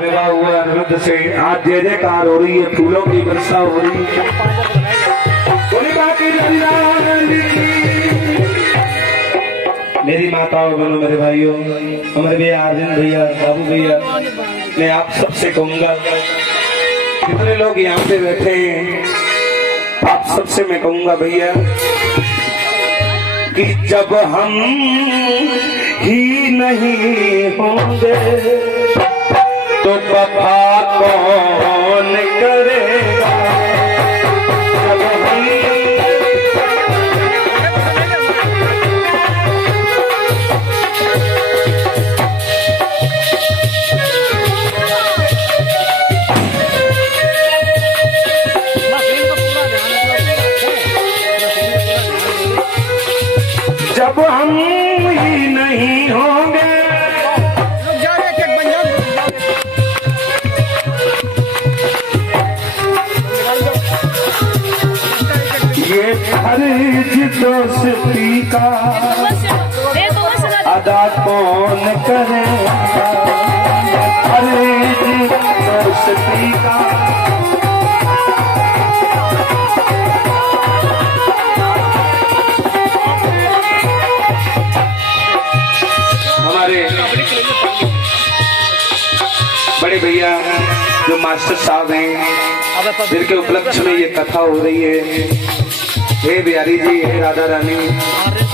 विवाह हुआ अनिरुद्ध से आज जय जयकार हो रही है, फूलों की वर्षा हो रही है। मेरी माताओं बहनों मेरे भाइयों, हमारे भैया आर्जन भैया, बाबू भैया, मैं आप सबसे कहूंगा जितने लोग यहाँ पे बैठे हैं, आप सबसे मैं कहूंगा भैया कि जब हम ही नहीं होंगे तो वफा कौन करेगा। जब हम ही नहीं होंगे ये फर्ज दोस्ती का अदा कौन करेगा। फर्ज दोस्ती का हमारे बड़े भैया जो मास्टर साहब हैं, जिनके उपलक्ष्य में ये कथा हो रही है। हे बिहारी जी, हे राधा रानी,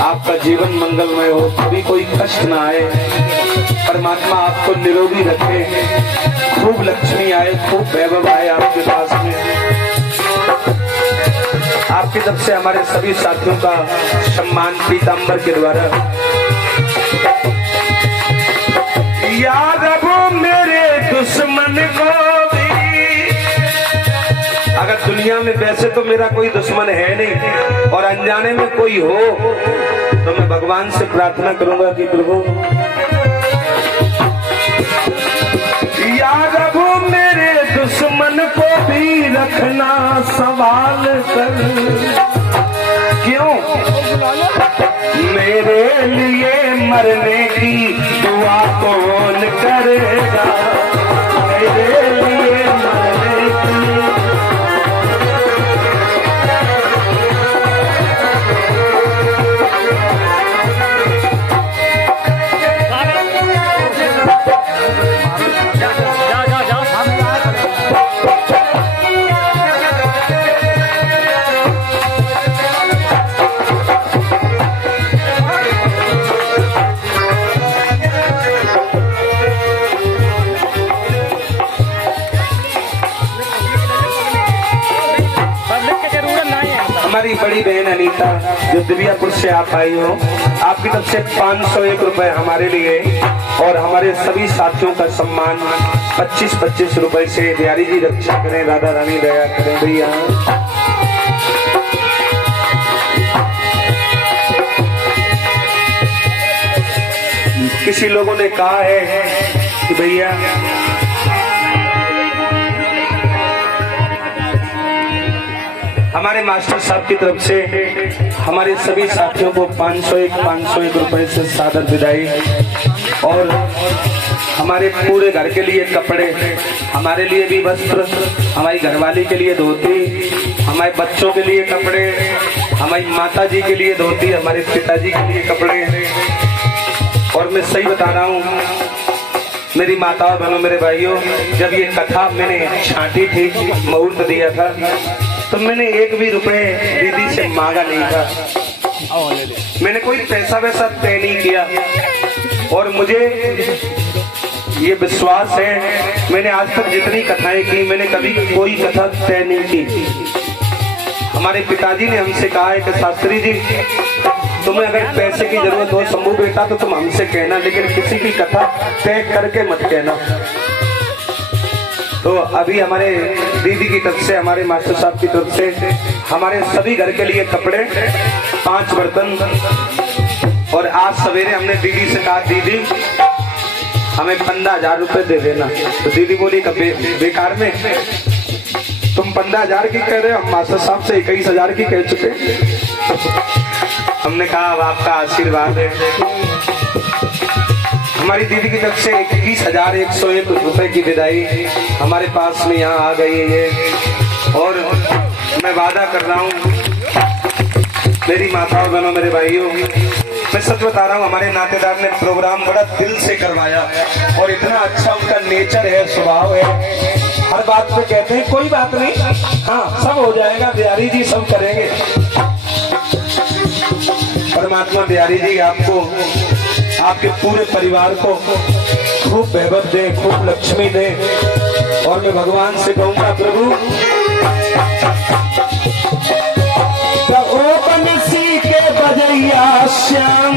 आपका जीवन मंगलमय हो, कभी कोई कष्ट ना आए, परमात्मा आपको निरोगी रखे, खूब लक्ष्मी आए, खूब वैभव आए आपके पास में। आपकी तरफ से हमारे सभी साथियों का सम्मान पीताम्बर के द्वारा। याद रखो मेरे दुश्मन को भी, अगर दुनिया में वैसे तो मेरा कोई दुश्मन है नहीं और अनजाने में कोई हो तो मैं भगवान से प्रार्थना करूंगा कि प्रभु याद रखो मेरे दुश्मन को भी रखना संभाल कर। क्यों? मेरे लिए मरने की दुआ कौन करेगा। मेरे लिए मरने की हमारी बड़ी बहन अनीता जो दिव्यापुर से आप आई हो, आपकी तरफ से 501 रुपए हमारे लिए और हमारे सभी साथियों का सम्मान 25-25 रुपए से। बिहारी जी रक्षा करें, राधा रानी दया करें भैया। किसी लोगों ने कहा है कि भैया हमारे मास्टर साहब की तरफ से हमारे सभी साथियों को 501 रुपए से सादर विदाई और हमारे पूरे घर के लिए कपड़े, हमारे लिए भी वस्त्र, हमारी घरवाली के लिए धोती, हमारे बच्चों के लिए कपड़े, हमारी माता जी के लिए धोती, हमारे पिताजी के लिए कपड़े। और मैं सही बता रहा हूँ मेरी माताओं बहनों मेरे भाइयों, जब ये कथा मैंने छांटी थी, मुहूर्त दिया था, तो मैंने एक भी रुपए दीदी से मांगा नहीं था। मैंने कोई पैसा वैसा तय नहीं किया और मुझे ये विश्वास है, मैंने आज तक जितनी कथाएं की मैंने कभी कोई कथा तय नहीं की। हमारे पिताजी ने हमसे कहा है कि शास्त्री जी तुम्हें अगर पैसे की जरूरत हो शंभू बेटा तो तुम हमसे कहना, लेकिन किसी की कथा तय करके मत कहना। तो अभी हमारे दीदी की तरफ से, हमारे मास्टर साहब की तरफ से हमारे सभी घर के लिए कपड़े, 5 बर्तन। और आज सवेरे हमने दीदी से कहा दीदी हमें 15,000 रुपए दे देना, तो दीदी बोली कभी बेकार में तुम 15,000 की कह रहे हो, हम मास्टर साहब से 21,000 की कह चुके। हमने कहा अब आपका आशीर्वाद है, हमारी दीदी की तरफ से 21,101 रुपए की विदाई हमारे पास में यहाँ आ गई है। और मैं वादा कर रहा हूँ मेरी माताओं बहनों मेरे भाइयों, मैं सच बता रहा हूँ, हमारे नातेदार ने प्रोग्राम बड़ा दिल से करवाया और इतना अच्छा उनका नेचर है, स्वभाव है। हर बात पे कहते हैं कोई बात नहीं, हाँ सब हो जाएगा, बिहारी जी सब करेंगे। परमात्मा बिहारी जी आपको, आपके पूरे परिवार को खूब वैभव दे, खूब लक्ष्मी दे। और मैं भगवान से कहूंगा प्रभु बंसी के बजैया श्याम